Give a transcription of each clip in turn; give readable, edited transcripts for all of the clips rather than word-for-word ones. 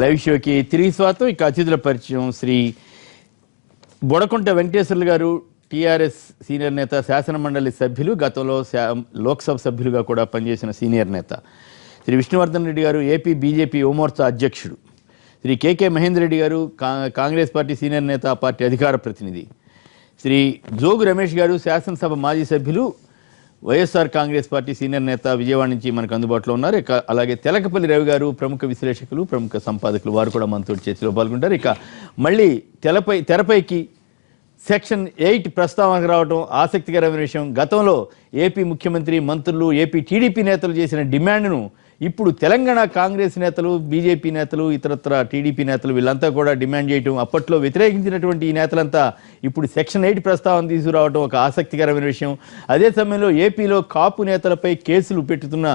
Live షోకి తిరిగి స్వాగతం. ఇక అతిథుల పరిచయం. శ్రీ బొడకుంట వెంకటేశ్వర్లు గారు, టీఆర్ఎస్ సీనియర్ నేత, శాసన మండలి సభ్యులు, గతంలో లోక్సభ సభ్యులుగా కూడా పనిచేసిన సీనియర్ నేత. శ్రీ విష్ణువర్ధన్ రెడ్డి గారు, ఏపీ బీజేపీ యువమోర్చా అధ్యక్షుడు. శ్రీ కేకే మహేందర్ రెడ్డి గారు, కాంగ్రెస్ పార్టీ సీనియర్ నేత, పార్టీ అధికార ప్రతినిధి. శ్రీ జోగు రమేష్ గారు, శాసనసభ మాజీ సభ్యులు, వైఎస్ఆర్ కాంగ్రెస్ పార్టీ సీనియర్ నేత, విజయవాడ నుంచి మనకు అందుబాటులో ఉన్నారు. ఇక అలాగే తెలకపల్లి రవి గారు, ప్రముఖ విశ్లేషకులు, ప్రముఖ సంపాదకులు, వారు కూడా మనతో చర్చలో పాల్గొంటారు. ఇక మళ్ళీ తెరపైకి సెక్షన్ 8 ప్రస్తావనకు రావడం ఆసక్తికరమైన విషయం. గతంలో ఏపీ ముఖ్యమంత్రి, మంత్రులు, ఏపీ టీడీపీ నేతలు చేసిన డిమాండ్ను ఇప్పుడు తెలంగాణ కాంగ్రెస్ నేతలు, బీజేపీ నేతలు, ఇతరత్ర టీడీపీ నేతలు వీళ్ళంతా కూడా డిమాండ్ చేయటం, అప్పట్లో వ్యతిరేకించినటువంటి ఈ నేతలంతా ఇప్పుడు సెక్షన్ 8 ప్రస్తావన తీసుకురావడం ఒక ఆసక్తికరమైన విషయం. అదే సమయంలో ఏపీలో కాపు నేతలపై కేసులు పెట్టుతున్న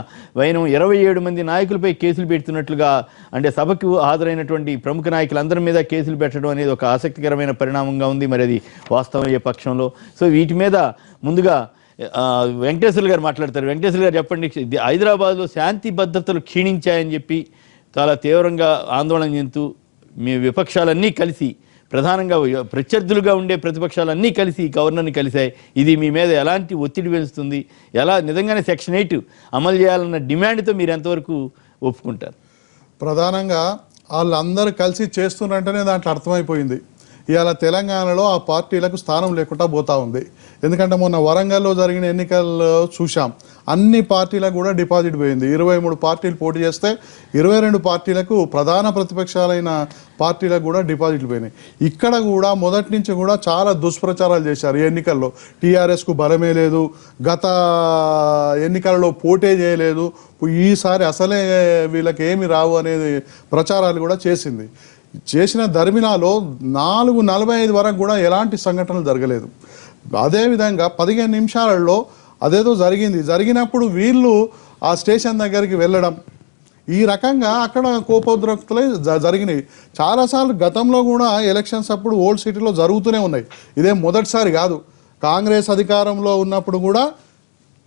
వైనం 27 మంది నాయకులపై కేసులు పెడుతున్నట్లుగా, అంటే సభకు హాజరైనటువంటి ప్రముఖ నాయకులందరి మీద కేసులు పెట్టడం అనేది ఒక ఆసక్తికరమైన పరిణామంగా ఉంది. మరి అది వాస్తవం ఏ పక్షంలో? సో వీటి మీద ముందుగా వెంకటేశ్వర్లు గారు మాట్లాడతారు. వెంకటేశ్వర్లు గారు చెప్పండి, హైదరాబాద్లో శాంతి భద్రతలు క్షీణించాయని చెప్పి చాలా తీవ్రంగా ఆందోళన చెందుతూ మీ విపక్షాలన్నీ కలిసి, ప్రధానంగా ప్రత్యర్థులుగా ఉండే ప్రతిపక్షాలన్నీ కలిసి గవర్నర్ని కలిశాయి. ఇది మీ మీద ఎలాంటి ఒత్తిడి పెంచుతుంది? ఎలా నిజంగానే సెక్షన్ 8 అమలు చేయాలన్న డిమాండ్తో మీరు ఎంతవరకు ఒప్పుకుంటారు? ప్రధానంగా వాళ్ళందరూ కలిసి చేస్తున్నట్టనే దాంట్లో అర్థమైపోయింది. ఇవాళ తెలంగాణలో ఆ పార్టీలకు స్థానం లేకుండా పోతా ఉంది. ఎందుకంటే మొన్న వరంగల్లో జరిగిన ఎన్నికల్లో చూసాం, అన్ని పార్టీలకు కూడా డిపాజిట్ పోయింది. 23 పార్టీలు పోటీ చేస్తే 22 పార్టీలకు, ప్రధాన ప్రతిపక్షాలైన పార్టీలకు కూడా డిపాజిట్లు పోయినాయి. ఇక్కడ కూడా మొదటి నుంచి కూడా చాలా దుష్ప్రచారాలు చేశారు. ఈ ఎన్నికల్లో టీఆర్ఎస్కు బలమే లేదు, గత ఎన్నికలలో పోటీ చేయలేదు, ఈసారి అసలే వీళ్ళకి ఏమి రావు అనేది ప్రచారాలు కూడా చేసింది. చేసిన ధర్మినాలో 4:45 వరకు కూడా ఎలాంటి సంఘటనలు జరగలేదు. అదేవిధంగా 15 నిమిషాలలో అదేదో జరిగినప్పుడు వీళ్ళు ఆ స్టేషన్ దగ్గరికి వెళ్ళడం, ఈ రకంగా అక్కడ కోపోద్రక్తులే జరిగినాయి. చాలాసార్లు గతంలో కూడా ఎలక్షన్స్ అప్పుడు ఓల్డ్ సిటీలో జరుగుతూనే ఉన్నాయి. ఇదే మొదటిసారి కాదు. కాంగ్రెస్ అధికారంలో ఉన్నప్పుడు కూడా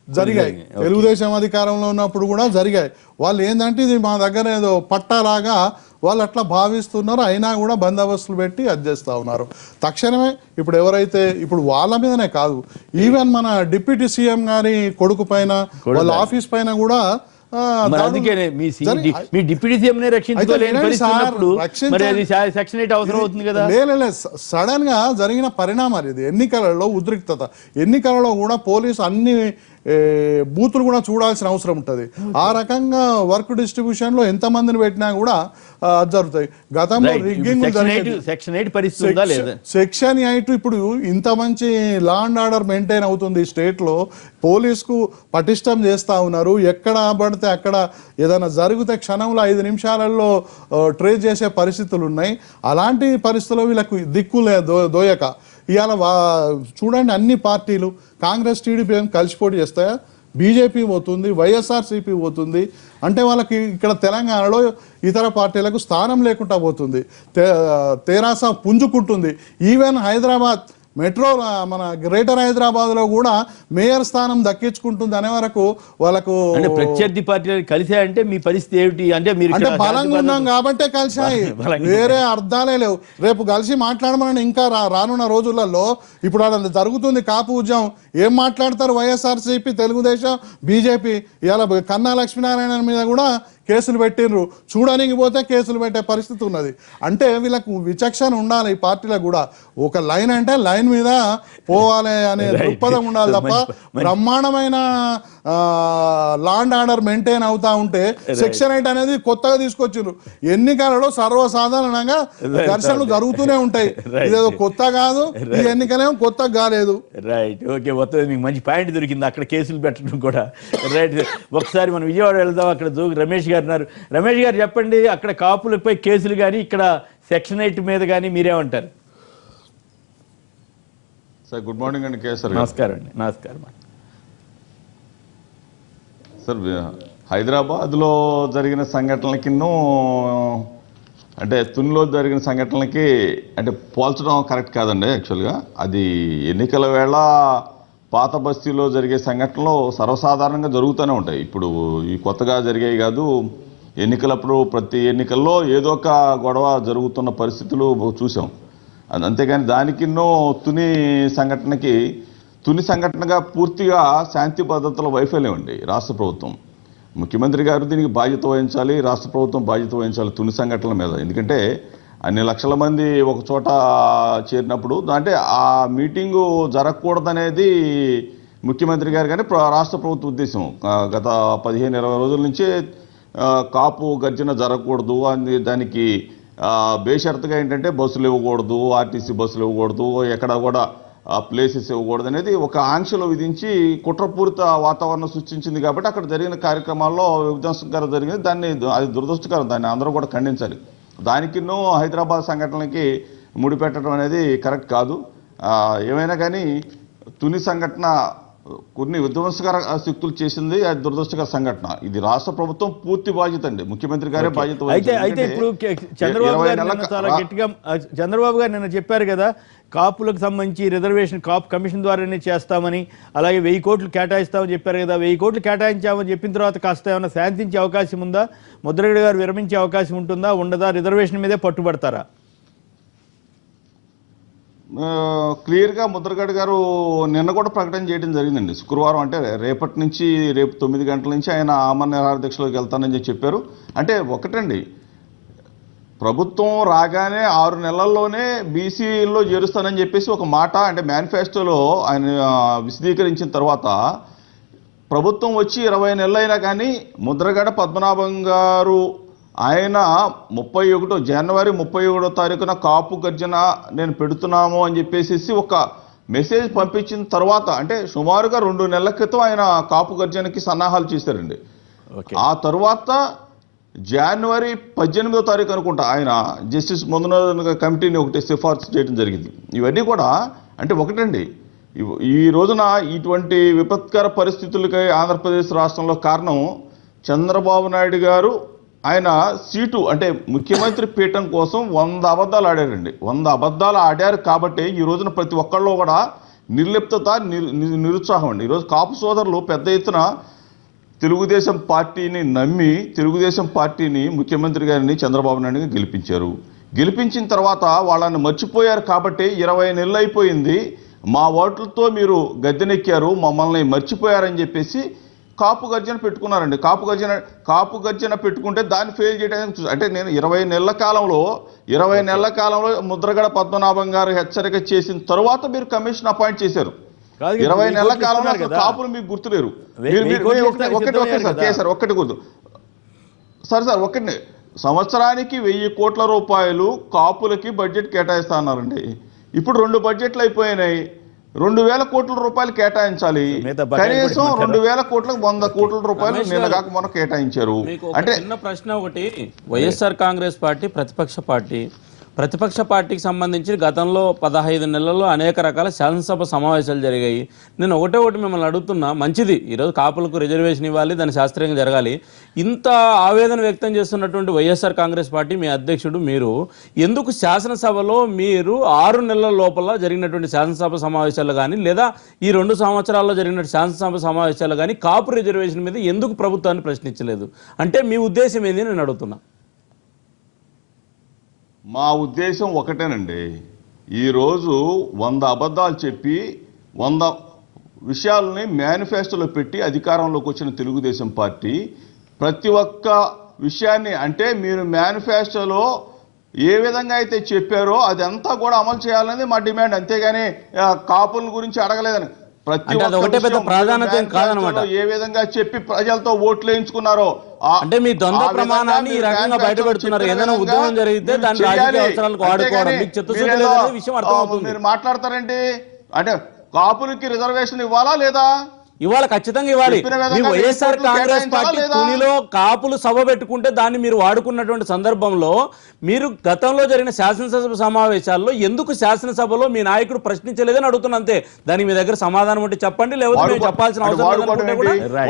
జరిగాయి, తెలుగుదేశం అధికారంలో ఉన్నప్పుడు కూడా జరిగాయి. వాళ్ళు ఏంటంటే ఇది మా దగ్గర ఏదో పట్టాలాగా వాళ్ళు అట్లా భావిస్తున్నారు, అయినా కూడా బందోబస్తులు పెట్టి అది చేస్తూ ఉన్నారు. తక్షణమే ఇప్పుడు ఎవరైతే, ఇప్పుడు వాళ్ళ మీదనే కాదు, ఈవెన్ మన డిప్యూటీ సీఎం గారి కొడుకు పైన, వాళ్ళ ఆఫీస్ పైన కూడా సడన్ గా జరిగిన పరిణామాలు ఇది. ఎన్నికలలో ఉద్రిక్తత, ఎన్నికలలో కూడా పోలీసు అన్ని బూతులు కూడా చూడాల్సిన అవసరం ఉంటుంది. ఆ రకంగా వర్క్ డిస్ట్రిబ్యూషన్ లో ఎంత మందిని పెట్టినా కూడా జరుగుతాయి. గతంలో రిగ్గింగ్ సెక్షన్ 8 ఇప్పుడు ఇంత మంచి లా అండ్ ఆర్డర్ మెయింటైన్ అవుతుంది స్టేట్ లో, పోలీసుకు పటిష్టం చేస్తా ఉన్నారు. ఎక్కడ పడితే అక్కడ ఏదైనా జరిగితే క్షణంలో 5 నిమిషాలలో ట్రేస్ చేసే పరిస్థితులు ఉన్నాయి. అలాంటి పరిస్థితుల్లో వీళ్ళకు దిక్కులే దోయక ఇవాళ చూడండి, అన్ని పార్టీలు కాంగ్రెస్ టీడీపీ కలిసి పోటీ చేస్తాయా? బీజేపీ పోతుంది, వైఎస్ఆర్సీపీ పోతుంది. అంటే వాళ్ళకి ఇక్కడ తెలంగాణలో ఇతర పార్టీలకు స్థానం లేకుండా పోతుంది. తెరాస పుంజుకుంటుంది. ఈవెన్ హైదరాబాద్ మెట్రో, మన గ్రేటర్ హైదరాబాద్లో కూడా మేయర్ స్థానం దక్కించుకుంటుంది అనే వరకు వాళ్ళకు. ప్రత్యర్థి పార్టీలు కలిసాయంటే మీ పరిస్థితి ఏమిటి? అంటే మీరు అంటే బలంగా ఉన్నాం కాబట్టే కలిసాయి, వేరే అర్థాలే లేవు. రేపు కలిసి మాట్లాడమని ఇంకా రానున్న రోజులలో ఇప్పుడు అలా జరుగుతుంది కాపు ఉద్యమం. ఏం మాట్లాడతారు వైఎస్ఆర్సీపీ, తెలుగుదేశం, బీజేపీ? ఇవాళ కన్నా లక్ష్మీనారాయణ మీద కూడా కేసులు పెట్టిండ్రు, చూడడానికి పోతే కేసులు పెట్టే పరిస్థితి ఉన్నది. అంటే వీళ్ళకు విచక్షణ ఉండాలి. ఈ పార్టీలకు కూడా ఒక లైన్ అంటే లైన్ మీద పోవాలి అనే దృక్పథం ఉండాలి తప్ప బ్రహ్మాండమైన లా అండ్ ఆర్డర్ మెయింటైన్ అవుతా ఉంటే సెక్షన్ 8 అనేది కొత్తగా తీసుకొచ్చిండ్రు. ఎన్నికలలో సర్వసాధారణంగా ఘర్షణలు జరుగుతూనే ఉంటాయి. ఇదేదో కొత్త కాదు, ఈ ఎన్నికలేమో కొత్త కాలేదు. Right, okay. మొత్తం మీకు మంచి పాయింట్ దొరికింది అక్కడ కేసులు పెట్టడం కూడా. రైట్, ఒకసారి మనం విజయవాడ వెళ్దాం. అక్కడ జోగి రమేష్ గారు ఉన్నారు. రమేష్ గారు చెప్పండి, అక్కడ కాపులపై కేసులు కానీ ఇక్కడ సెక్షన్ 8 మీద కానీ మీరేమంటారు? సార్ గుడ్ మార్నింగ్ అండి. కేసర్ నమస్కారం అండి. నమస్కారం సార్. హైదరాబాద్లో జరిగిన సంఘటనలకి, అంటే తునిలో జరిగిన సంఘటనలకి అంటే పోల్చడం కరెక్ట్ కాదండి. యాక్చువల్గా అది ఎన్నికల వేళ పాత బస్తీలో జరిగే సంఘటనలు సర్వసాధారణంగా జరుగుతూనే ఉంటాయి. ఇప్పుడు ఈ కొత్తగా జరిగాయి కాదు. ఎన్నికలప్పుడు ప్రతి ఎన్నికల్లో ఏదో ఒక గొడవ జరుగుతున్న పరిస్థితులు చూసాం. అంతేగాని దానికిన్నో తుని సంఘటనగా పూర్తిగా శాంతి భద్రతల వైఫల్యం అండి రాష్ట్ర ప్రభుత్వం. ముఖ్యమంత్రి గారు దీనికి బాధ్యత వహించాలి, రాష్ట్ర ప్రభుత్వం బాధ్యత వహించాలి తుని సంఘటనల మీద. ఎందుకంటే అన్ని లక్షల మంది ఒక చోట చేరినప్పుడు అంటే ఆ మీటింగు జరగకూడదనేది ముఖ్యమంత్రి గారు కానీ రాష్ట్ర ప్రభుత్వ ఉద్దేశం. గత 15-20 రోజుల నుంచి కాపు గర్జన జరగకూడదు అని దానికి బేషరతుగా ఏంటంటే బస్సులు ఇవ్వకూడదు, ఆర్టీసీ బస్సులు ఇవ్వకూడదు, ఎక్కడ కూడా ప్లేసెస్ ఇవ్వకూడదు అనేది ఒక ఆంక్షలు విధించి కుట్రపూరిత వాతావరణం సృష్టించింది. కాబట్టి అక్కడ జరిగిన కార్యక్రమాల్లో విధ్వంసకరం జరిగింది. అది దురదృష్టకరం, దాన్ని అందరూ కూడా ఖండించాలి. దానికిన్నో హైదరాబాద్ సంఘటనలకి ముడిపెట్టడం అనేది కరెక్ట్ కాదు. ఏమైనా కానీ తుని సంఘటన కొన్ని విధ్వంసకర శక్తులు చేసింది, అది దురదృష్టకర సంఘటన. ఇది రాష్ట్ర ప్రభుత్వం పూర్తి బాధ్యత అండి, ముఖ్యమంత్రి గారే బాధ్యత. అయితే ఇప్పుడు చంద్రబాబు గారు చాలా గట్టిగా చంద్రబాబు గారు నిన్న చెప్పారు కదా, కాపులకు సంబంధించి రిజర్వేషన్ కాపు కమిషన్ ద్వారానే చేస్తామని, అలాగే 1000 కోట్లు కేటాయిస్తామని చెప్పారు కదా. 1000 కోట్లు కేటాయించామని చెప్పిన తర్వాత కాస్త ఏమైనా శాంతించే అవకాశం ఉందా? ముద్రగడ గారు విరమించే అవకాశం ఉంటుందా, ఉండదా? రిజర్వేషన్ మీదే పట్టుబడతారా? క్లియర్గా ముద్రగడ గారు నిన్న కూడా ప్రకటన చేయడం జరిగిందండి. శుక్రవారం అంటే రేపటి నుంచి, రేపు 9 గంటల నుంచి ఆయన ఆమరణ నిరాహార దీక్షలోకి వెళ్తానని చెప్పారు. అంటే ఒకటండి, ప్రభుత్వం రాగానే 6 నెలల్లోనే బీసీలో చేరుస్తానని చెప్పేసి ఒక మాట అంటే మేనిఫెస్టోలో ఆయన విశదీకరించిన తర్వాత ప్రభుత్వం వచ్చి 20 నెలలైనా కానీ ముద్రగడ పద్మనాభం గారు ఆయన జనవరి 31వ తారీఖున కాపు గర్జన నేను పెడుతున్నాము అని చెప్పేసి ఒక మెసేజ్ పంపించిన తర్వాత అంటే సుమారుగా 2 నెలల క్రితం ఆయన కాపు గర్జనకి సన్నాహాలు చేశారండి. ఆ తర్వాత జనవరి 18వ తారీఖు అనుకుంటా ఆయన జస్టిస్ మంజునాథ్ కమిటీని ఒకటి సిఫార్సు చేయడం జరిగింది. ఇవన్నీ కూడా అంటే ఒకటండి, ఈ రోజున ఇటువంటి విపత్కర పరిస్థితులకి ఆంధ్రప్రదేశ్ రాష్ట్రంలో కారణం చంద్రబాబు నాయుడు గారు. ఆయన సీటు అంటే ముఖ్యమంత్రి పీఠం కోసం 100 అబద్ధాలు ఆడారండి. 100 అబద్ధాలు ఆడారు కాబట్టి ఈ రోజున ప్రతి ఒక్కళ్ళు కూడా నిర్లిప్తత, నిరుత్సాహం అండి. ఈరోజు కాపు సోదరులు పెద్ద ఎత్తున తెలుగుదేశం పార్టీని నమ్మి తెలుగుదేశం పార్టీని, ముఖ్యమంత్రి గారిని చంద్రబాబు నాయుడుని గెలిపించారు. గెలిపించిన తర్వాత వాళ్ళని మర్చిపోయారు కాబట్టి 20 నెలలు అయిపోయింది, మా ఓట్లతో మీరు గద్దెనెక్కారు, మమ్మల్ని మర్చిపోయారని చెప్పేసి కాపు గర్జన పెట్టుకున్నారండి. కాపు గర్జన పెట్టుకుంటే దాన్ని ఫెయిల్ చేయడానికి అంటే నేను 20 నెలల కాలంలో ముద్రగడ పద్మనాభం గారు హెచ్చరిక చేసిన తర్వాత మీరు కమిషన్ అపాయింట్ చేశారు. 20 నెలల కాలంలో కాపులు మీకు గుర్తులేరు. ఒక్కటి గుర్తు సార్ ఒకటి సంవత్సరానికి 1000 కోట్ల రూపాయలు కాపులకి బడ్జెట్ కేటాయిస్తా అన్నారండి. ఇప్పుడు 2 బడ్జెట్లు అయిపోయినాయి. 2000 కోట్ల రూపాయలు కేటాయించాలి. కనీసం 2000 కోట్లకు 100 కోట్ల రూపాయలు నిన్న కాక మొన్న కేటాయించారు. అంటే చిన్న ప్రశ్న ఒకటి, వైఎస్ఆర్ కాంగ్రెస్ పార్టీ ప్రతిపక్ష పార్టీకి సంబంధించి గతంలో 15 నెలల్లో అనేక రకాల శాసనసభ సమావేశాలు జరిగాయి. నేను ఒకటి మిమ్మల్ని అడుగుతున్నా, మంచిది ఈరోజు కాపులకు రిజర్వేషన్ ఇవ్వాలి, దాని శాస్త్రీయంగా జరగాలి. ఇంత ఆవేదన వ్యక్తం చేస్తున్నటువంటి వైఎస్ఆర్ కాంగ్రెస్ పార్టీ మీ అధ్యక్షుడు మీరు ఎందుకు శాసనసభలో మీరు 6 నెలల లోపల జరిగినటువంటి శాసనసభ సమావేశాలు కానీ లేదా ఈ 2 సంవత్సరాల్లో జరిగిన శాసనసభ సమావేశాలు కానీ కాపు రిజర్వేషన్ మీద ఎందుకు ప్రభుత్వాన్ని ప్రశ్నించలేదు? అంటే మీ ఉద్దేశం ఏంది నేను అడుగుతున్నా. మా ఉద్దేశం ఒకటేనండి, ఈరోజు 100 అబద్ధాలు చెప్పి 100 విషయాలని మేనిఫెస్టోలో పెట్టి అధికారంలోకి వచ్చిన తెలుగుదేశం పార్టీ ప్రతి ఒక్క విషయాన్ని అంటే మీరు మేనిఫెస్టోలో ఏ విధంగా అయితే చెప్పారో అదంతా కూడా అమలు చేయాలనేది మా డిమాండ్. అంతేగాని కాపుల గురించి అడగలేదని ప్రతి ఒక్క ఏ విధంగా చెప్పి ప్రజలతో ఓట్లు వేయించుకున్నారో అంటే మీ ద్వంద్వ ప్రమాణాన్ని ఈ రకంగా బయట పెడుతున్నారు. ఏదైనా ఉద్యమం జరిగితే దాని రాజకీయ అవసరాలకు వాడుకోవడం మీకు చిత్తశుద్ధి లేదనే విషయం అర్థమవుతుంది. మీరు మాట్లాడతారండి అంటే కాపులకి రిజర్వేషన్ ఇవ్వాలా లేదా? ఇవాళ ఖచ్చితంగా ఇవ్వాలి. మీ వైఎస్ఆర్ కాంగ్రెస్ పార్టీ తునిలో కాపులు సభ పెట్టుకుంటే దాన్ని మీరు వాడుకున్నటువంటి సందర్భంలో మీరు గతంలో జరిగిన శాసనసభ సమావేశాల్లో ఎందుకు శాసనసభలో మీ నాయకుడు ప్రశ్నించలేదని అడుగుతున్నా అంతే. దానికి మీ దగ్గర సమాధానం ఉంటే చెప్పండి, లేకపోతే మేము చెప్పాల్సిన అవసరం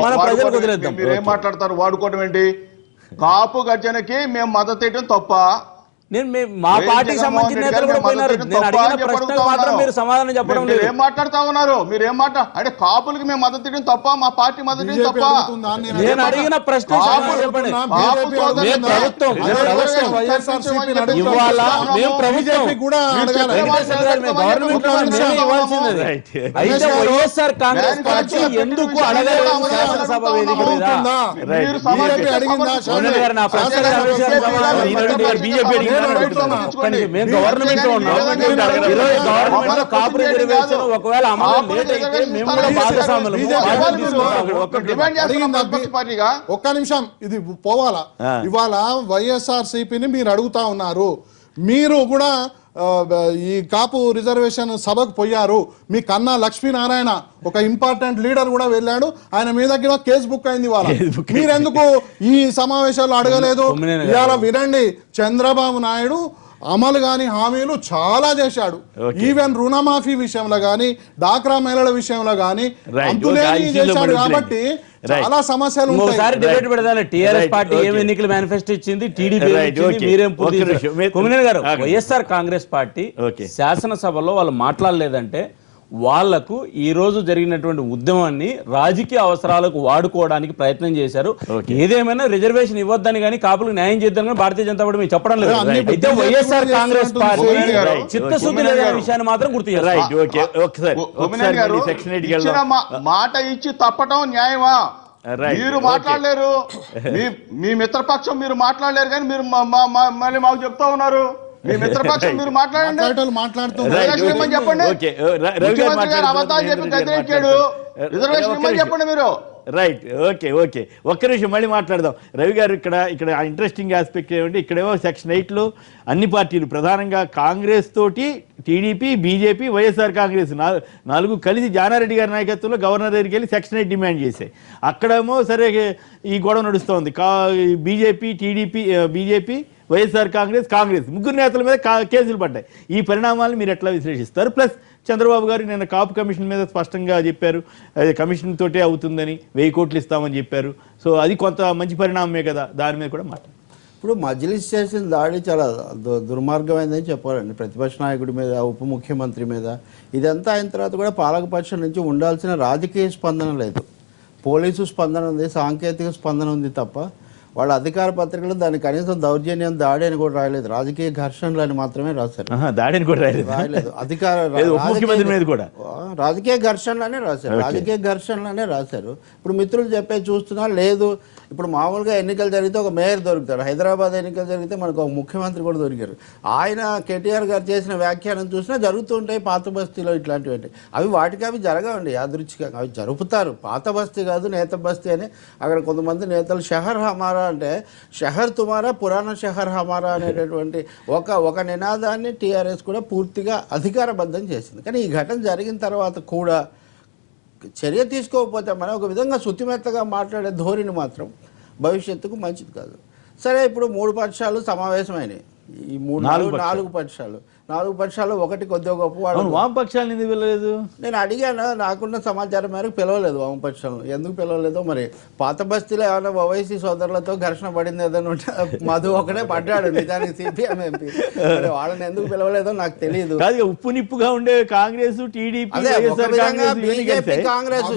మన ప్రజలకు వదిలేద్దాం. మీరు ఏం మాట్లాడతారు? వాడుకోవడం ఏంటి? కాపు గర్జనకి మేము మద్దతు ఇవ్వడం తప్ప, మా పార్టీకి సంబంధించిన నేతలు కూడా పోయినారు. నేను అడిగిన ప్రశ్నకు మాత్రం మీరు సమాధానం చెప్పడం లేదు. ఏం మాట్లాడుతా ఉన్నారు మీరు? ఏం అంటే కాపులకి మేము మద్దతు ఇవ్వడం తప్ప, మా పార్టీ మద్దతు ఇవ్వడం తప్ప? నేను అడిగిన ప్రశ్న చెప్పండి. అయితే వైఎస్ఆర్ కాంగ్రెస్ పార్టీ ఎందుకు అడగలేదు శాసనసభ వేదిక మీద? మేము గవర్నమెంట్ లో ఉన్నాం. గవర్నమెంట్ లో కాపు రిజర్వేషన్ ఒకవేళ అమలు లేట్ అయితే మేము కూడా భాగస్వాములు. ఒక్క నిమిషం, ఇది పోవాలా? ఇవాళ వైఎస్ఆర్సీపీని మీరు అడుగుతా ఉన్నారు, మీరు కూడా ఈ కాపు రిజర్వేషన్ సభకు పోయారు. మీ కన్నా లక్ష్మీనారాయణ ఒక ఇంపార్టెంట్ లీడర్ కూడా వెళ్ళాడు, ఆయన మీద కేసు బుక్ అయింది. వాళ్ళ మీరెందుకు ఈ సమావేశాలు అడగలేదు? ఇవాళ వినండి, చంద్రబాబు నాయుడు అమలు కాని హామీలు చాలా చేశాడు. ఈవెన్ రుణమాఫీ విషయంలో గానీ, డాక్రా మహిళల విషయంలో గానీ అంతులేని చేశాడు. కాబట్టి చాలా సమస్యలు ఒకసారి డిబేట్ పెడదాం. టీఆర్ఎస్ పార్టీ ఏం ఎన్నికల మేనిఫెస్టో ఇచ్చింది, టీడీపీ మీరేం కొమ్మినేని గారు, వైఎస్ఆర్ కాంగ్రెస్ పార్టీ శాసనసభలో వాళ్ళు మాట్లాడలేదంటే వాళ్లకు ఈ రోజు జరిగినటువంటి ఉద్యమాన్ని రాజకీయ అవసరాలకు వాడుకోవడానికి ప్రయత్నం చేశారు. ఏదేమైనా రిజర్వేషన్ ఇవ్వద్దని కానీ కాపులకు న్యాయం చేద్దామని భారతీయ జనతా పార్టీ మేము చెప్పడం లేదు. అయితే వైఎస్ఆర్ కాంగ్రెస్ పార్టీ చిత్తశుద్ధి లేదనే విషయాన్ని మాత్రం గుర్తు చేస్తారు. మాట ఇచ్చి తప్పటం న్యాయమా? మీరు మాట్లాడలేరు, మీ మిత్రపక్షం మీరు మాట్లాడలేరు, కానీ మీరు మళ్ళీ మాకు చెప్తా ఉన్నారు. మీ మిత్రపక్షం మీరు మాట్లాడండి, చెప్పండి. ముఖ్యమంత్రి గారు అబద్ధాలు చెప్పి గద్దెనెక్కాడు, రిజర్వేషన్ ఇవ్వమని చెప్పండి మీరు. రైట్, ఓకే ఒక్క నిమిషం మళ్ళీ మాట్లాడదాం. రవి గారు, ఇక్కడ ఇంట్రెస్టింగ్ ఆస్పెక్ట్ ఏమంటే, ఇక్కడేమో సెక్షన్ 8లో అన్ని పార్టీలు, ప్రధానంగా కాంగ్రెస్ తోటి టీడీపీ, బీజేపీ, వైఎస్ఆర్ కాంగ్రెస్ నాలుగు కలిసి జానారెడ్డి గారి నాయకత్వంలో గవర్నర్ దగ్గరికి వెళ్ళి సెక్షన్ 8 డిమాండ్ చేశాయి. అక్కడేమో సరే ఈ గొడవ నడుస్తోంది. BJP, TDP, BJP, YSR Congress ముగ్గురు నేతల మీద కేసులు పడ్డాయి. ఈ పరిణామాలను మీరు ఎట్లా విశ్లేషిస్తారు? ప్లస్ చంద్రబాబు గారు నిన్న కాపు కమిషన్ మీద స్పష్టంగా చెప్పారు, అది కమిషన్ తోటే అవుతుందని, 1000 కోట్లు ఇస్తామని చెప్పారు. సో అది కొంత మంచి పరిణామమే కదా, దాని మీద కూడా మాట్లాడు. ఇప్పుడు మజ్లిస్ చేసిన దాడి చాలా దుర్మార్గమైందని చెప్పాలండి. ప్రతిపక్ష నాయకుడి మీద, ఉప ముఖ్యమంత్రి మీద. ఇదంతా అయిన తర్వాత కూడా పాలకపక్షం నుంచి ఉండాల్సిన రాజకీయ స్పందన లేదు. పోలీసు స్పందన ఉంది, సాంకేతిక స్పందన ఉంది తప్ప వాళ్ళ అధికార పత్రికలు దాన్ని కనీసం దౌర్జన్యం, దాడి అని కూడా రాయలేదు. రాజకీయ ఘర్షణలు అని మాత్రమే రాశారు. దాడిని కూడా రాయలేదు. రాజకీయ ఘర్షణలనే రాశారు. ఇప్పుడు మిత్రులు చెప్పే చూస్తున్నా లేదు. ఇప్పుడు మామూలుగా ఎన్నికలు జరిగితే ఒక మేయర్ దొరుకుతాడు. హైదరాబాద్ ఎన్నికలు జరిగితే మనకు ఒక ముఖ్యమంత్రి కూడా దొరికారు. ఆయన కేటీఆర్ గారు చేసిన వ్యాఖ్యానం చూసినా జరుగుతూ ఉంటాయి పాత బస్తీలో ఇట్లాంటివి. అవి వాటికి అవి జరగవండి యాదృచ్ఛికంగా, అవి జరుపుతారు. పాత బస్తీ కాదు, నేత బస్తీ అని. అక్కడ కొంతమంది నేతలు షహర్ హమారా అంటే షహర్ తుమారా, పురాణ షహర్ హమారా అనేటటువంటి ఒక నినాదాన్ని టీఆర్ఎస్ కూడా పూర్తిగా అధికారబద్ధం చేసింది. కానీ ఈ ఘటన జరిగిన తర్వాత కూడా చర్య తీసుకోకపోతే మనం ఒక విధంగా శుతిమెత్తగా మాట్లాడే ధోరణి మాత్రం భవిష్యత్తుకు మంచిది కాదు. సరే, ఇప్పుడు 3 పక్షాలు సమావేశమైనాయి. ఈ 4 పక్షాలు ఒకటి కొద్దిగా గొప్పవాడు. వామపక్షాలు ఎందుకు పిలవలేదు? నేను అడిగాను, నాకున్న సమాచారం మేరకు పిలవలేదు వామపక్షాలను. ఎందుకు పిలవలేదో మరి. పాత బస్తీలో ఏమైనా ఓవైసీ సోదరులతో ఘర్షణ పడింది ఏదైనా ఉంటే మధు ఒకటే పడ్డాడు నిజానికి సిపిఎం ఎంపీ. వాళ్ళని ఎందుకు పిలవలేదో నాకు తెలియదు. ఉప్పు నిప్పుగా ఉండే కాంగ్రెస్, టీడీపీ, బీజేపీ, కాంగ్రెస్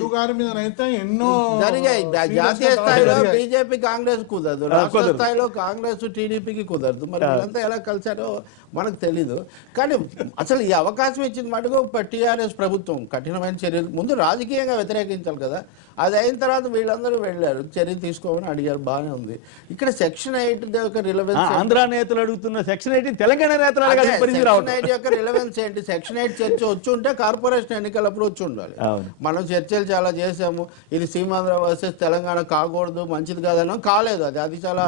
జరిగాయి. జాతీయ స్థాయిలో బీజేపీ కాంగ్రెస్ కుదరదు, రాష్ట్ర స్థాయిలో కాంగ్రెస్ టీడీపీకి కుదరదు. మరి వీళ్ళంతా ఎలా కలిసారో మనకు తెలీదు. కానీ అసలు ఈ అవకాశం ఇచ్చిన మటుకు టీఆర్ఎస్ ప్రభుత్వం కఠినమైన చర్యలు ముందు రాజకీయంగా వ్యతిరేకించాలి కదా. అది అయిన తర్వాత వీళ్ళందరూ వెళ్ళారు, చర్య తీసుకోమని అడిగారు, బాగానే ఉంది. ఇక్కడ సెక్షన్ 8 యొక్క రిలవెన్స్, ఆంధ్ర నేతలు అడుగుతున్న సెక్షన్ 8 తెలంగాణ నేతలు సెక్షన్ 8 యొక్క రిలవెన్స్ ఏంటి? సెక్షన్ 8 చర్చ వచ్చి ఉంటే కార్పొరేషన్ ఎన్నికలప్పుడు వచ్చి ఉండాలి. మనం చర్చలు చాలా చేసాము, ఇది సీమాంధ్ర వర్సెస్ తెలంగాణ కాకూడదు, మంచిది కాదన్నా, కాలేదు. అది చాలా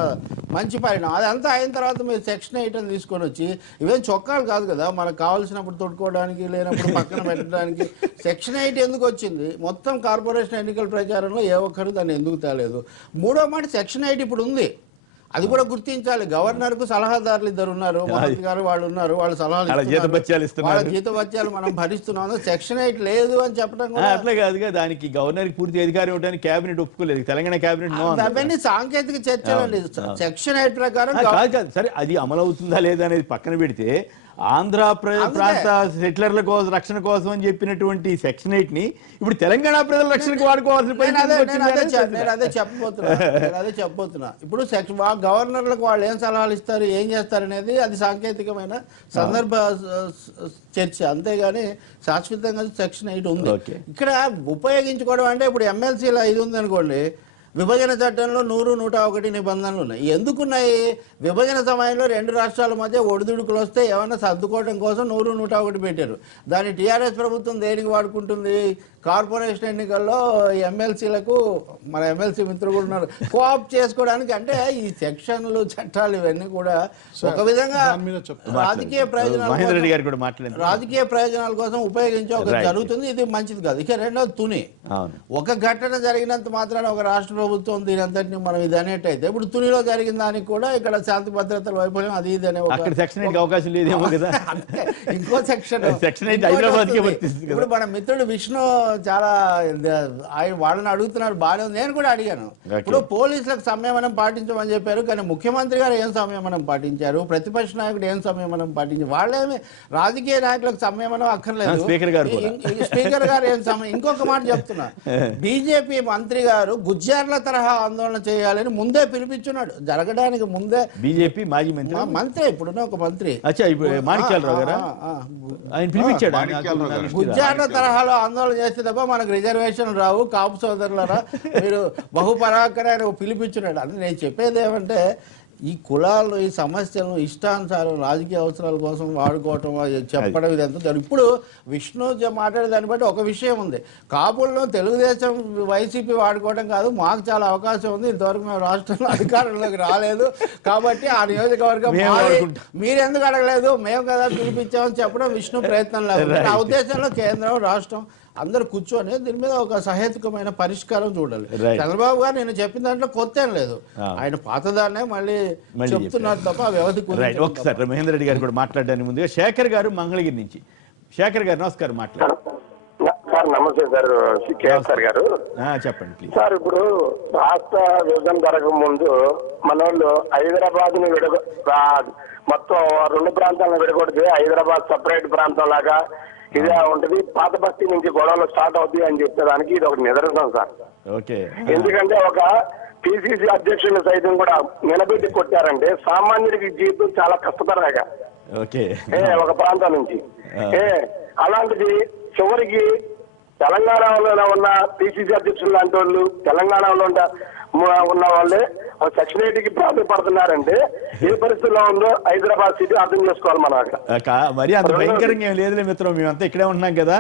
మంచి పరిణామం. అదంతా అయిన తర్వాత మీరు సెక్షన్ 8 అని తీసుకొని వచ్చి, ఇవేం చొక్కాలు కాదు కదా, మనకు కావాల్సినప్పుడు తొడుకోవడానికి, లేనప్పుడు పక్కన పెట్టడానికి. సెక్షన్ 8 ఎందుకు వచ్చింది? మొత్తం కార్పొరేషన్ ఎన్నికల ప్రచారంలో ఏ ఒక్కరు దాన్ని ఎందుకు తేలేదు? 3వ మాట, సెక్షన్ 8 ఇప్పుడు ఉంది, అది కూడా గుర్తించాలి. గవర్నర్ కు సలహాదారులు ఇద్దరు ఉన్నారు, మంత్రి గారు వాళ్ళు ఉన్నారు, వాళ్ళు సలహాలు వాళ్ళ ఇస్తున్నారు. జీతభత్యాలు ఇస్తున్నారు. వాళ్ళ జీతభత్యాలు మనం భరిస్తున్నాం. సెక్షన్ 8 లేదు అని చెప్పడం కూడా అట్లా కాదుగా, దానికి గవర్నర్కి పూర్తి అధికారం ఇవ్వడానికి కేబినెట్ ఒప్పుకోలేదు. తెలంగాణ కేబినెట్ నో అంది. అవన్నీ సాంకేతిక చర్చలండి. సెక్షన్ 8 ప్రకారం కాదు కాదు, సరే అది అమలు అవుతుందా లేదా అనేది పక్కన పెడితే ఆంధ్ర ప్రాంత సెటిలర్ల కోసం రక్షణ కోసం అని చెప్పినటువంటి సెక్షన్ 8 ని ఇప్పుడు తెలంగాణ ప్రజల రక్షణకు వాడుకోవాల్సిన నేను అదే చెప్పబోతున్నా. ఇప్పుడు గవర్నర్లకు వాళ్ళు ఏం సలహాలు ఇస్తారు, ఏం చేస్తారు అనేది అది సాంకేతికమైన సందర్భ చర్చ, అంతేగాని శాశ్వతంగా సెక్షన్ 8 ఉంది. ఇక్కడ ఉపయోగించుకోవడం అంటే ఇప్పుడు ఎమ్మెల్సీలో 5 ఉంది అనుకోండి, విభజన చట్టంలో 100, 101 నిబంధనలు ఉన్నాయి. ఎందుకున్నాయి? విభజన సమయంలో 2 రాష్ట్రాల మధ్య ఒడిదుడుకులు వస్తే ఏమైనా సర్దుకోవడం కోసం 100, 101 పెట్టారు. దాన్ని టీఆర్ఎస్ ప్రభుత్వం దేనికి వాడుకుంటుంది? కార్పొరేషన్ ఎన్నికల్లో ఎమ్మెల్సీలకు, మన ఎమ్మెల్సీ మిత్రులు కూడా ఉన్నారు, కోఆప్ చేసుకోవడానికి. అంటే ఈ సెక్షన్లు, చట్టాలు ఇవన్నీ కూడా ఒక విధంగా రాజకీయ ప్రయోజనాల కోసం ఉపయోగించే ఒక జరుగుతుంది. ఇది మంచిది కాదు. ఇక రెండోది తుని. ఒక ఘటన జరిగినంత మాత్రాన ఒక రాష్ట్ర ప్రభుత్వం దీని అంతటిని మనం ఇది అనేటైతే, ఇప్పుడు తునిలో జరిగిన దానికి కూడా ఇక్కడ శాంతి భద్రతల వైఫల్యం అది ఇది అనే అవకాశం లేదేమో కదా. ఇంకో సెక్షన్ ఇప్పుడు మన మిత్రుడు విష్ణు చాలా వాళ్ళని అడుగుతున్నారు, బాగానే ఉంది. నేను కూడా అడిగాను. ఇప్పుడు పోలీసులకు సంయమనం పాటించమని చెప్పారు, కానీ ముఖ్యమంత్రి గారు ఏం సంయమనం పాటించారు, ప్రతిపక్ష నాయకుడు ఏం సంయమనం పాటించారు? వాళ్ళేమి రాజకీయ నాయకులకు సంయమనం అక్కర్లేదు. స్పీకర్ గారు ఏం సమయం. ఇంకొక మాట చెప్తున్నా, బీజేపీ మంత్రి గారు గుజ్జార్ల తరహా ఆందోళన చేయాలని ముందే పిలిపించున్నాడు. జరగడానికి ముందే బీజేపీ మాజీ మంత్రి, ఇప్పుడున్న ఒక మంత్రి గుజ్జార్ల తరహాలో ఆందోళన చేస్తే తప్ప మనకు రిజర్వేషన్ రావు, కాపు సోదరులరా మీరు బహుపరాకర ఆయన పిలిపించున్నాడు. అంటే నేను చెప్పేది ఏమంటే, ఈ కులాలు, ఈ సమస్యలను ఇష్టానుసారం రాజకీయ అవసరాల కోసం వాడుకోవటం, చెప్పడం ఇదంతా. ఇప్పుడు విష్ణు మాట్లాడే దాన్ని బట్టి ఒక విషయం ఉంది, కాపుల్లో తెలుగుదేశం వైసీపీ వాడుకోవడం కాదు, మాకు చాలా అవకాశం ఉంది, ఇంతవరకు మేము రాష్ట్రంలో అధికారంలోకి రాలేదు కాబట్టి ఆ నియోజకవర్గం మీరెందుకు అడగలేదు, మేము కదా పిలిపించామని చెప్పడం విష్ణు ప్రయత్నం లేదు. నా ఉద్దేశంలో కేంద్రం, రాష్ట్రం అందరూ కూర్చొని దీని మీద ఒక సహేతుకమైన పరిష్కారం చూడాలి. చంద్రబాబు గారు నేను చెప్పిన దాంట్లో కొత్త ఏం లేదు, ఆయన పాతదాన్నే మళ్ళీ చెప్తున్నారు తప్ప వ్యవధి. ఒకసారి మహేందర్ రెడ్డి గారు కూడా మాట్లాడడానికి ముందుగా శేఖర్ గారు మంగళగిరి నుంచి. శేఖర్ గారు నమస్కారం, మాట్లాడారు సార్. నమస్తే సార్, కేఎస్ఆర్ గారు చెప్పండి సార్. ఇప్పుడు రాష్ట్ర విభజన జరగక ముందు మన వాళ్ళు హైదరాబాద్ ని మొత్తం 2 ప్రాంతాలను విడగొడితే హైదరాబాద్ సపరేట్ ప్రాంతం లాగా ఇదే ఉంటది, పాత బస్తీ నుంచి గొడవలు స్టార్ట్ అవుతాయి అని చెప్పేదానికి ఇది ఒక నిదర్శనం సార్. ఎందుకంటే ఒక పిసిసి అధ్యక్షులు సైతం కూడా నిలబెట్టి కొట్టారంటే సామాన్యుడికి జీవితం చాలా కష్టతరంగా ఒక ప్రాంతం నుంచి. అలాంటిది చివరికి తెలంగాణలో ఉన్న పిసిసి అధ్యక్షులు లాంటి వాళ్ళు, తెలంగాణలో ఉన్న వాళ్ళే సెక్షన్ 8కి ప్రాధాన్యపడుతున్నారంటే ఏ పరిస్థితిలో ఉందో హైదరాబాద్ సిటీ అర్థం చేసుకోవాలి మనం. అక్కడ మరి అంత భయంకరంగా ఏం లేదులే మిత్రం, మేమంతా ఇక్కడే ఉంటున్నాం కదా.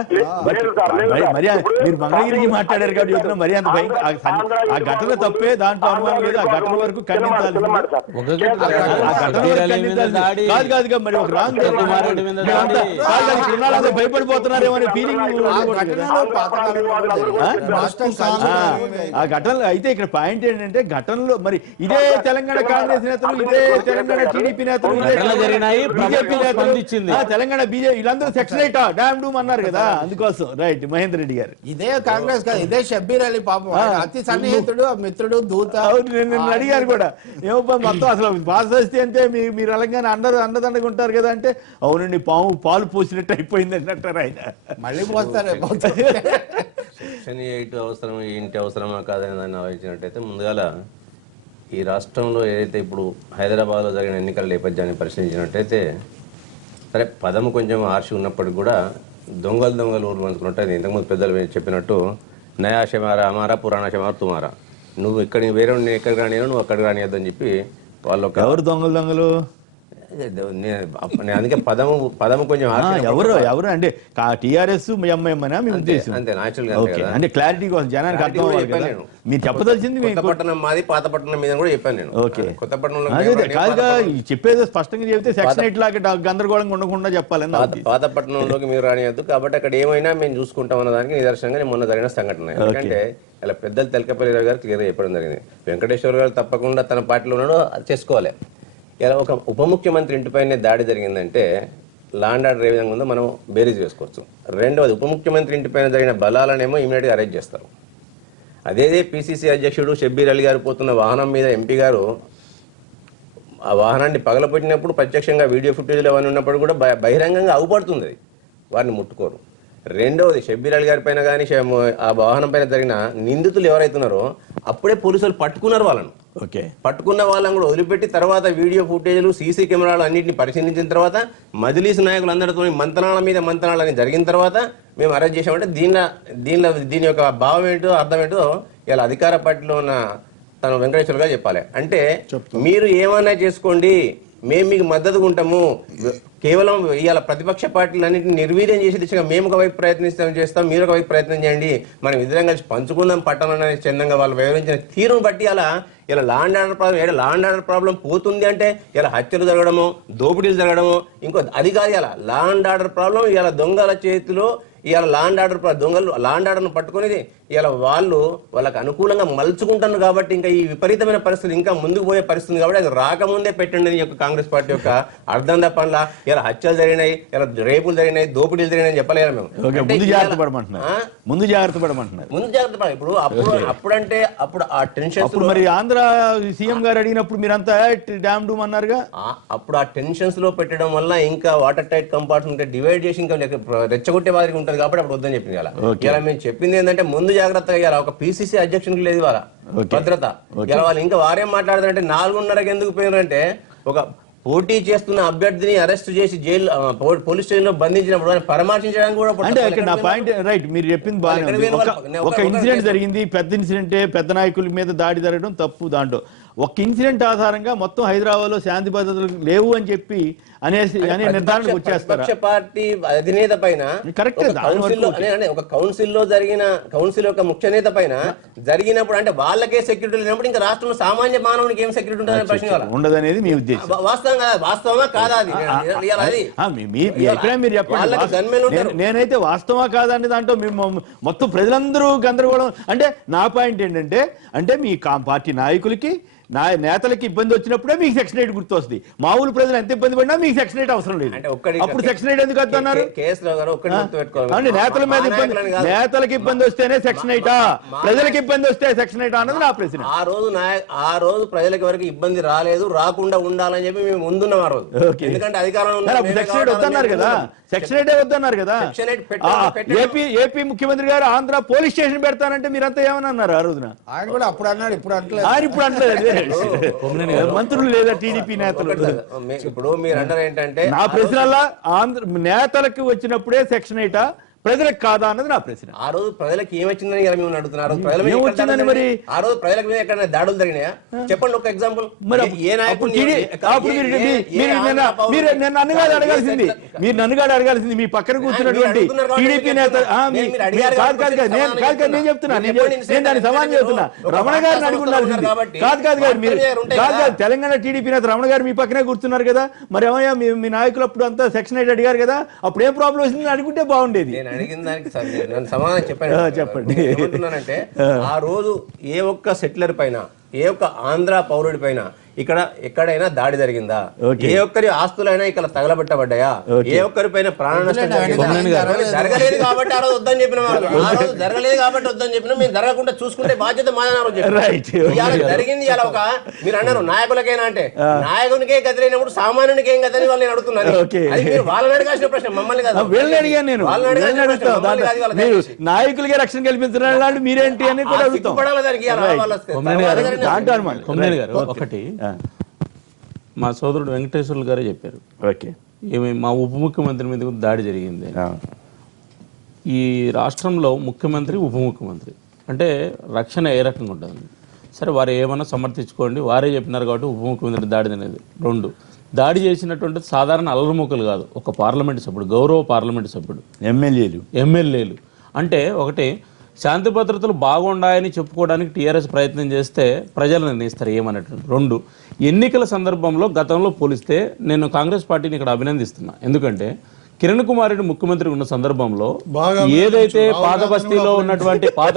మరి మీరు మంగళగిరికి మాట్లాడారు కాబట్టి చెప్తున్నాం, మరి అంత ఆ ఘటన తప్పే, దాంట్లో అనుమానం లేదు. ఆ ఘటన వరకు ఖండించాలి. కాదుగా మరి ఒక రాంగ్ భయపడిపోతున్నారేమో అనే ఫీలింగ్ ఆ ఘటనలో. అయితే ఇక్కడ పాయింట్ ఏంటంటే, ఘటనలో మరి ఇదే తెలంగాణ కాంగ్రెస్ నేతలు, ఇదే తెలంగాణ టీడీపీ నేతలు, బీజేపీ నేతలు, తెలంగాణ బీజేపీ వీళ్ళందరూ సెక్షన్ 8 డామ్ డూమ్ అన్నారు కదా. అందుకోసం రైట్ మహేందర్ రెడ్డి గారు. ఇదే కాంగ్రెస్ కాదు, ఇదే షబ్బీర్ అలీ పాపం అతి సన్నిహితుడు, మిత్రుడు, దూత. నేను అడిగాను కూడా, ఏమో మొత్తం అసలు పాస్ వస్తే అంటే మీరు అలాగే అండదండగా ఉంటారు కదా అంటే, అవునండి పాలు పోసినట్టు అయిపోయింది అంటారు ఆయన. మళ్ళీ పోస్తారు. సెక్షన్ 8 అవసరం, ఏంటి అవసరమా కాదని దాన్ని ఆలోచించినట్టయితే, ముందుగాల ఈ రాష్ట్రంలో ఏదైతే ఇప్పుడు హైదరాబాద్లో జరిగిన ఎన్నికల నేపథ్యాన్ని పరిశీలించినట్టయితే, సరే పదము కొంచెం ఆర్షి ఉన్నప్పటికి కూడా దొంగలు ఊరు పంచుకున్నట్టు ఇంతకుముందు పెద్దలు చెప్పినట్టు, నయా షమారా అమారా పురాణ షమారా తుమారా, నువ్వు ఇక్కడ వేరే ఎక్కడికి రానియను, నువ్వు అక్కడికి రానియద్దని చెప్పి వాళ్ళు. ఎవరు దొంగలు? నేను అందుకే పదము కొంచెం ఎవరు అంటే టీఆర్ఎస్ ఎంఐఎం అనా మీ ఉద్దేశం? అంతే, న్యాచురల్గా ఓకే, అంటే క్లారిటీ కోసం జనానికి అర్థం అవ్వాలి కదా. మీరు చెప్పదలిసింది కొత్తపట్నం మాది, పాతపట్నం మీద కూడా చెప్పాను నేను. ఓకే, కొత్తపట్నంలో కాదుగా చెప్పేది స్పష్టంగా చెప్తే సెక్షన్ 8 లాగా గందరగోళంగా ఉండకుండా చెప్పాలని. పాతపట్నంలోకి మీరు రానియద్దు కాబట్టి అక్కడ ఏమైనా మేము చూసుకుంటాం అన్న దానికి నిదర్శనంగా మొన్న జరిగిన సంఘటన. ఎందుకంటే ఇలా పెద్దలు తెలకపల్లి రావు గారు క్లియర్గా చెప్పడం జరిగింది. వెంకటేశ్వర గారు తప్పకుండా తన పార్టీలో ఉన్నాడో అది చేసుకోవాలి. ఇలా ఒక ఉప ముఖ్యమంత్రి ఇంటిపైనే దాడి జరిగిందంటే లా అండ్ ఆర్డర్ ఏ విధంగా ఉందో మనం బేరీజ్ వేసుకోవచ్చు. రెండవది, ఉప ముఖ్యమంత్రి ఇంటిపైన జరిగిన బలాలనేమో ఇమీడియట్గా అరెస్ట్ చేస్తారు. అదే పిసిసి అధ్యక్షుడు షబ్బీర్ అలీ గారు పోతున్న వాహనం మీద ఎంపీ గారు ఆ వాహనాన్ని పగలపెట్టినప్పుడు ప్రత్యక్షంగా వీడియో ఫుటేజ్లు అవన్నీ ఉన్నప్పుడు కూడా బహిరంగంగా అవుపడుతుంది, వారిని ముట్టుకోరు. రెండవది, షబ్బీర్ అలీ గారి పైన కానీ ఆ వాహనం పైన జరిగిన నిందితులు ఎవరైతున్నారో అప్పుడే పోలీసులు పట్టుకున్నారు వాళ్ళను. ఓకే, పట్టుకున్న వాళ్ళని కూడా వదిలిపెట్టి తర్వాత వీడియో ఫుటేజ్లు, సీసీ కెమెరాలు అన్నింటినీ పరిశీలించిన తర్వాత మజ్లీస్ నాయకులందరితో మంతనాల మీద మంతనాలని జరిగిన తర్వాత మేము అరెస్ట్ చేసామంటే దీని యొక్క భావం ఏంటో అర్థం ఏంటో ఇలా అధికార పార్టీలో ఉన్న తను వెంకటేశ్వర గారు చెప్పాలి. అంటే మీరు ఏమైనా చేసుకోండి, మేము మీకు మద్దతుగా ఉంటాము, కేవలం ఇవాళ ప్రతిపక్ష పార్టీలు అన్నింటినీ నిర్వీర్యం చేసే దిశగా మేము ఒకవైపు చేస్తాం, మీరు ఒకవైపు ప్రయత్నం చేయండి, మనం ఇద్దరం కలిసి పంచుకుందాం పట్టణం చందంగా వాళ్ళు వివరించిన తీరును బట్టి ఇలా law and order problem law and order problem పోతుంది అంటే ఇలా హత్యలు జరగడము, దోపిడీలు జరగడము, ఇంకో అది కాదు ఇలా లా అండ్ ఆర్డర్ ప్రాబ్లం. ఇలా దొంగల చేతిలో ఇవాళ లా అండ్ ఆర్డర్ దొంగలు లా అండ్ ఆర్డర్ను పట్టుకునేది ఇలా వాళ్ళకి అనుకూలంగా మలుచుకుంటారు కాబట్టి ఇంకా ఈ విపరీతమైన పరిస్థితులు ఇంకా ముందుకు పోయే పరిస్థితి కాబట్టి అది రాకముందే పెట్టండి ఈ యొక్క కాంగ్రెస్ పార్టీ యొక్క అర్థం తప్పనిలా. ఇలా హత్యలు జరిగినాయి, ఇలా రేపులు జరిగినాయి, దోపిడీలు జరిగినాయి చెప్పలేము మేము. ముందు జాగ్రత్త పడమంటున్నారు. ఇప్పుడు అప్పుడంటే అప్పుడు ఆ టెన్షన్, మరి ఆంధ్ర సీఎం గారు అడిగినప్పుడు మీరంతా డ్యామ్ డూమ్ అన్నారుగా, అప్పుడు ఆ టెన్షన్స్ లో పెట్టడం వల్ల ఇంకా వాటర్ టైట్ కంపార్ట్మెంట్ డివైడ్ చేసి ఇంకా రెచ్చగొట్టే వారికి ఉంటుంది కాబట్టి అప్పుడు వద్దని చెప్పింది. ఇలా మేము చెప్పింది ఏంటంటే ముందు జాగ్రత్తగా ఇలా ఒక పిసిసి అధ్యక్షునికి లేదు వాళ్ళ భద్రత. ఇలా వాళ్ళు ఇంకా వారేం మాట్లాడతారంటే 4:30కి ఎందుకు పోయినారంటే ఒక పోటీ చేస్తున్న అభ్యర్థిని అరెస్ట్ చేసి జైలు పోలీస్ స్టేషన్ లో బంధించినప్పుడు పరామర్శించడానికి కూడా అంటే ఇక్కడ నా పాయింట్ రైట్, మీరు చెప్పింది బాగా. ఒక ఇన్సిడెంట్ జరిగింది, పెద్ద ఇన్సిడెంటే, పెద్ద నాయకుల మీద దాడి జరగడం తప్పు. దాంట్లో ఒక ఇన్సిడెంట్ ఆధారంగా మొత్తం హైదరాబాద్ లో శాంతి భద్రతలు లేవు అని చెప్పి అనే నిర్ధారణకు వచ్చేస్తారు. పార్టీ అధినేత పైన ఒక కౌన్సిల్ యొక్క ముఖ్య నేత పైన జరిగినప్పుడు అంటే వాళ్ళకే సెక్యూరిటీ లేనప్పుడు ఇంకా రాష్ట్రంలో సామాన్య మానవునికి ఏం సెక్యూరిటీ ఉంటుందనే ప్రశ్న ఉండదనేది మీ ఉద్దేశం. వాస్తవమా కాదా అది మీ అభిప్రాయం మీరు చెప్పండి. నేనైతే వాస్తవమా కాదా అనే దాంట్లో మొత్తం ప్రజలందరూ గందరగోళం. అంటే నా పాయింట్ ఏంటంటే, అంటే మీ పార్టీ నాయకులకి నేతలకి ఇబ్బంది వచ్చినప్పుడే మీకు సెక్షన్ 8 గుర్తు వస్తుంది. మామూలు ప్రజలు ఎంత ఇబ్బంది పడినా మీకు సెక్షన్ 8 అవసరం లేదు. అప్పుడు సెక్షన్ 8 ఎందుకు వద్దన్నారు? నేతల మీద ఇబ్బంది, నేతలకు ఇబ్బంది వస్తేనే సెక్షన్ 8, ప్రజలకు ఇబ్బంది వస్తే సెక్షన్ 8 అన్నది నా ప్రశ్న. ఆ రోజు ప్రజలకు వరకు ఇబ్బంది రాలేదు, రాకుండా ఉండాలని చెప్పి మేము ముందున్నాం ఆ రోజు. ఎందుకంటే అధికారంలో సెక్షన్ 8 వద్దన్నారు కదా, సెక్షన్ 8 వద్దన్నారు కదా. ఏపీ ముఖ్యమంత్రి గారు ఆంధ్ర పోలీస్ స్టేషన్ పెడతానంటే మీరంతా ఏమని అన్నారు ఆ రోజున? ఆయన కూడా అప్పుడు అన్నాడు, ఇప్పుడు అంటలేదు. మంత్రులు లేదా టీడీపీ నేతలు. ఇప్పుడు మీరు అంటారు ఏంటంటే నా ప్రశ్నల్లా ఆంధ్ర నేతలకు వచ్చినప్పుడే సెక్షన్ 8 ప్రజలకు కాదా అన్నది నా ప్రశ్న. ఆ రోజు ప్రజలకు ఏమొచ్చిందని మేము అడుగుతున్నారు. మరి ఆ రోజు ప్రజల మీద ఎక్కడైనా దాడులు జరిగినాయా చెప్పండి ఒక ఎగ్జాంపుల్. మీరు నన్నుగాడు అడగాల్సింది, మీ పక్కన కూర్చున్నటువంటి టీడీపీ నేత. నేను చెప్తున్నా, నేను దాన్ని సమానం చెప్తున్నా. రమణ గారిని అడిగి ఉండాల్సింది. కాదు తెలంగాణ టీడీపీ నేత రమణ గారు మీ పక్కనే కూర్చున్నారు కదా. మరి ఏమయ్యా మీ నాయకులు అప్పుడు అంతా సెక్షన్ 8 అడిగారు కదా, అప్పుడు ఏం ప్రాబ్లం వచ్చింది అనుకుంటే బాగుండేది. అడిగిన దానికి సమాధానం చెప్పండి. ఏమంటున్నానంటే ఆ రోజు ఏ ఒక్క సెటిలర్ పైన, ఏ ఒక్క ఆంధ్ర పౌరుడి పైన ఇక్కడ ఎక్కడైనా దాడి జరిగిందా? ఏ ఒక్కరి ఆస్తులైనా ఇక్కడ తగలబెట్టబడ్డాయా? ఏ ఒక్కరి పైన ప్రాణ నష్టం జరగలేదు కాబట్టి ఆ రోజు వద్దని చెప్పిన వాళ్ళు, ఆ రోజు జరగలేదు కాబట్టి వద్దని చెప్పినా మేము జరగకుండా చూసుకుంటే బాధ్యత మాదన్నారు. జరిగింది ఇలా ఒక మీరు అన్నారు నాయకులకైనా అంటే నాయకునికే గదిలేనప్పుడు సామాన్యునికి ఏం గదని వాళ్ళు నేను అడుగుతున్నాను. వాళ్ళని అడగాల్సిన ప్రశ్న మమ్మల్ని కాదు. నాయకులకే రక్షణ కల్పించడం మీరేంటి అని కూడా ఒకటి మా సోదరుడు వెంకటేశ్వర్లు గారే చెప్పారు. ఓకే, ఏమి మా ఉప ముఖ్యమంత్రి మీద దాడి జరిగింది. ఈ రాష్ట్రంలో ముఖ్యమంత్రి, ఉప ముఖ్యమంత్రి అంటే రక్షణ ఏ రకంగా ఉంటుంది? సరే, వారు ఏమన్నా సమర్థించుకోండి, వారే చెప్పినారు కాబట్టి ఉప ముఖ్యమంత్రి దాడి అనేది. 2, దాడి చేసినటువంటి సాధారణ అల్లరిముక్కలు కాదు, ఒక పార్లమెంట్ సభ్యుడు, గౌరవ పార్లమెంట్ సభ్యుడు, ఎమ్మెల్యేలు. అంటే ఒకటి శాంతి భద్రతలు బాగుండాయని చెప్పుకోవడానికి టీఆర్ఎస్ ప్రయత్నం చేస్తే ప్రజలు నిర్ణయిస్తారు ఏమన్నట్టు. 2, ఎన్నికల సందర్భంలో గతంలో పోలిస్తే నేను కాంగ్రెస్ పార్టీని ఇక్కడ అభినందిస్తున్నా. ఎందుకంటే కిరణ్ కుమార్ రెడ్డి ముఖ్యమంత్రి ఉన్న సందర్భంలో ఏదైతే పాత బస్తీలో ఉన్నటువంటి పాత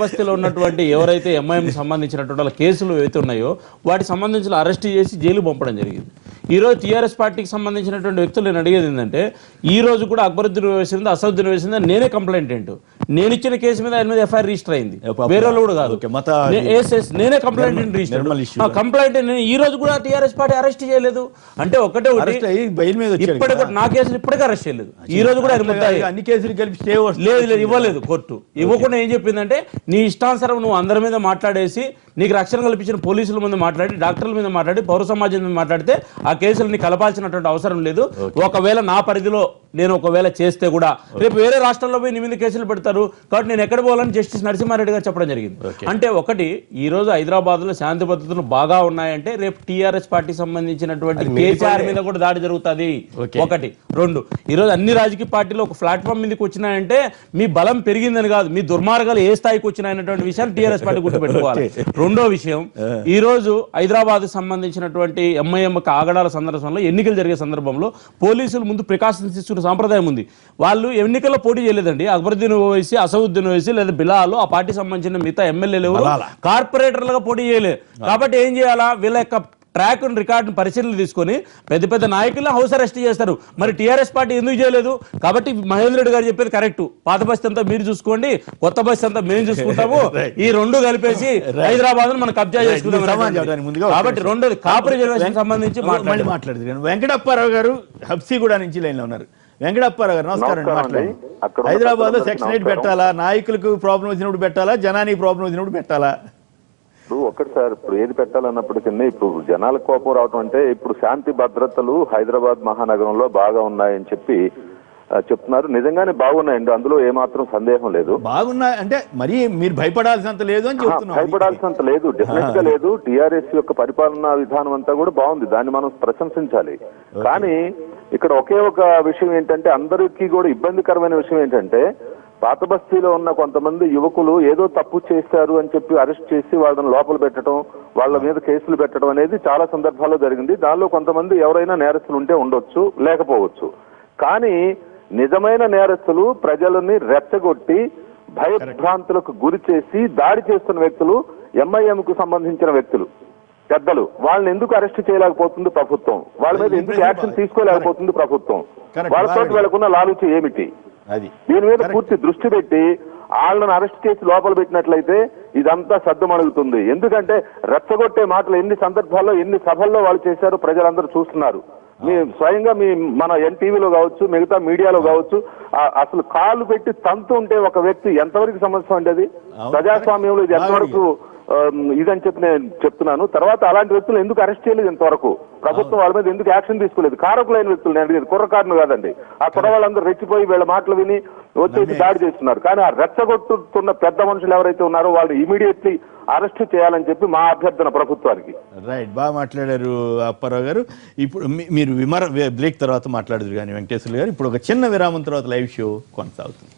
బస్తీలో ఉన్నటువంటి ఎవరైతే ఎంఐఎం సంబంధించినటువంటి వాళ్ళ కేసులు ఏవైతే ఉన్నాయో వాటికి సంబంధించిన అరెస్ట్ చేసి జైలు పంపడం జరిగింది. ఈ రోజు టీఆర్ఎస్ పార్టీకి సంబంధించినటువంటి వ్యక్తులు నేను అడిగేది ఏంటంటే, ఈ రోజు కూడా అక్బరుద్దీన్ వేసింది, అసదుద్దీన్ వేసింది, నేనే కంప్లైంట్ ఏంటో, నేను ఇచ్చిన కేసు మీద ఆయన మీద ఎఫ్ఐఆర్ రిజిస్టర్ అయింది, వేరే వాళ్ళు కూడా కాదు, నేనే కంప్లైంట్ రిజిస్టర్ కంప్లైంట్. ఈ రోజు కూడా టీఆర్ఎస్ పార్టీ అరెస్ట్ చేయలేదు. అంటే ఒకటే ఇప్పటికీ నా కేసులు ఇప్పటికీ అరెస్ట్ చేయలేదు. ఈ రోజు కూడా అన్ని కేసులు కలిపి లేదు ఇవ్వలేదు. కోర్టు ఇవ్వకుండా ఏం చెప్పిందంటే, నీ ఇష్టానుసారం నువ్వు అందరి మీద మాట్లాడేసి, నీకు రక్షణ కల్పించిన పోలీసుల మీద మాట్లాడి, డాక్టర్ల మీద మాట్లాడి, పౌర సమాజం మీద మాట్లాడితే ఆ కేసులని కలపాల్సినటువంటి అవసరం లేదు. ఒకవేళ నా పరిధిలో నేను ఒకవేళ చేస్తే కూడా రేపు వేరే రాష్ట్రాల్లో పోయి నీ మీద కేసులు పెడతారు, కాబట్టి నేను ఎక్కడ పోవాలని జస్టిస్ నరసింహారెడ్డి గారు చెప్పడం జరిగింది. అంటే ఒకటి, ఈ రోజు హైదరాబాద్ లో శాంతి భద్రతలు బాగా ఉన్నాయంటే రేపు టీఆర్ఎస్ పార్టీ సంబంధించినటువంటి కేసీఆర్ మీద కూడా దాడి జరుగుతుంది. ఒకటి. 2, ఈ రోజు అన్ని రాజకీయ పార్టీలు ఒక ప్లాట్ఫామ్ మీదకి వచ్చినాయంటే మీ బలం పెరిగిందని కాదు, మీ దుర్మార్గాలు ఏ స్థాయికి వచ్చినాయనేటువంటి విషయాన్ని టీఆర్ఎస్ పార్టీ గుర్తుపెట్టుకోవాలి. 2వ విషయం, ఈ రోజు హైదరాబాద్ సంబంధించినటువంటి ఎంఐఎం ఆగడాల సందర్భంలో, ఎన్నికలు జరిగే సందర్భంలో పోలీసులు ముందు ప్రికాషన్స్ తీసుకునే సంప్రదాయం ఉంది. వాళ్ళు ఎన్నికల్లో పోటీ చేయలేదండి. అక్బరుద్దీన్ ఓవైసీ, అసదుద్దీన్ ఓవైసీ లేదా బిలాల్ ఆ పార్టీ సంబంధించిన మిగతా ఎమ్మెల్యేలు ఎవరు కార్పొరేటర్లుగా పోటీ చేయలేదు. కాబట్టి ఏం చేయాలా, వీళ్ళ యొక్క ట్రాక్ రికార్డు పరిశీలన తీసుకొని పెద్ద పెద్ద నాయకులను హౌస్ అరెస్ట్ చేస్తారు. మరి టీఆర్ఎస్ పార్టీ ఎందుకు చేయలేదు? కాబట్టి మహేందర్ రెడ్డి గారు చెప్పేది కరెక్ట్, పాత బస్తీ అంతా మీరు చూసుకోండి, కొత్త బస్తీ అంతా మేము చూసుకుంటాము, ఈ 2 కలిపేసి హైదరాబాద్ మనం కబ్జా చేసుకుంటాం. కాబట్టి 2ది కాపు రిజర్వేషన్ సంబంధించి మాట్లాడుతున్నాను. వెంకటప్పారావు గారు హబ్సీగూడ నుంచి లైన్ లో ఉన్నారు. వెంకటప్పారావు గారు నమస్కారం అండి. మాట్లాడండి. హైదరాబాద్ లో సెక్షన్ 8 పెట్టాలా, నాయకులకు ప్రాబ్లం వచ్చినప్పుడు పెట్టాలా, జనానికి ప్రాబ్లం వచ్చినప్పుడు పెట్టాలా? ఇప్పుడు ఒకటి సార్, ఇప్పుడు ఏది పెట్టాలన్నప్పటికీ ఇప్పుడు జనాల కోపం రావటం అంటే, ఇప్పుడు శాంతి భద్రతలు హైదరాబాద్ మహానగరంలో బాగా ఉన్నాయని చెప్పి చెప్తున్నారు. నిజంగానే బాగున్నాయండి, అందులో ఏమాత్రం సందేహం లేదు. బాగున్నాయి అంటే మరి మీరు భయపడాల్సినంత లేదు అని చెప్తున్నారు. భయపడాల్సినంత లేదు, డెఫినెట్ గా లేదు. టీఆర్ఎస్ యొక్క పరిపాలనా విధానం అంతా కూడా బాగుంది, దాన్ని మనం ప్రశంసించాలి. కానీ ఇక్కడ ఒకే ఒక విషయం ఏంటంటే, అందరికీ కూడా ఇబ్బందికరమైన విషయం ఏంటంటే, పాత బస్తీలో ఉన్న కొంతమంది యువకులు ఏదో తప్పు చేశారు అని చెప్పి అరెస్ట్ చేసి వాళ్ళని లోపల పెట్టడం, వాళ్ళ మీద కేసులు పెట్టడం అనేది చాలా సందర్భాల్లో జరిగింది. దానిలో కొంతమంది ఎవరైనా నేరస్తులు ఉంటే ఉండొచ్చు, లేకపోవచ్చు. కానీ నిజమైన నేరస్తులు ప్రజలని రెచ్చగొట్టి భయభ్రాంతులకు గురి చేసి దాడి చేస్తున్న వ్యక్తులు, ఎంఐఎంకు సంబంధించిన వ్యక్తులు, పెద్దలు, వాళ్ళని ఎందుకు అరెస్ట్ చేయలేకపోతుంది ప్రభుత్వం? వాళ్ళ మీద ఎందుకు యాక్షన్ తీసుకోలేకపోతుంది ప్రభుత్వం? వాళ్ళతో వెళ్లకున్న లాలూచి ఏమిటి? దీని మీద పూర్తి దృష్టి పెట్టి వాళ్ళని అరెస్ట్ చేసి లోపల పెట్టినట్లయితే ఇదంతా సద్దుమణుగుతుంది. ఎందుకంటే రెచ్చగొట్టే మాటలు ఎన్ని సందర్భాల్లో, ఎన్ని సభల్లో వాళ్ళు చేశారు, ప్రజలందరూ చూస్తున్నారు. స్వయంగా మన ఎన్టీవీలో కావచ్చు, మిగతా మీడియాలో కావచ్చు, అసలు కాళ్ళు పెట్టి తంతు ఉంటే ఒక వ్యక్తి ఎంతవరకు సమస్య అంటే అది ప్రజాస్వామ్యంలో ఇది ఎంతవరకు ఇదని చెప్పి నేను చెప్తున్నాను. తర్వాత అలాంటి వ్యక్తులు ఎందుకు అరెస్ట్ చేయలేదు ఇంతవరకు? ప్రభుత్వం వాళ్ళ మీద ఎందుకు యాక్షన్ తీసుకోలేదు? కారకులైన వ్యక్తులు, నేను అడిగేది కుర్రకారులు కాదండి. ఆ కుర్రవాళ్ళందరూ రెచ్చిపోయి వీళ్ళ మాటలు విని వచ్చేసి దాడి చేస్తున్నారు. కానీ ఆ రెచ్చగొట్టుతున్న పెద్ద మనుషులు ఎవరైతే ఉన్నారో వాళ్ళు ఇమీడియట్లీ అరెస్ట్ చేయాలని చెప్పి మా అభ్యర్థన ప్రభుత్వానికి. రైట్, బాగా మాట్లాడారు అప్పారావు గారు. ఇప్పుడు మీరు బ్రేక్ తర్వాత మాట్లాడదు కానీ వెంకటేశ్వర గారు, ఇప్పుడు ఒక చిన్న విరామం తర్వాత లైవ్ షో కొనసాగుతుంది.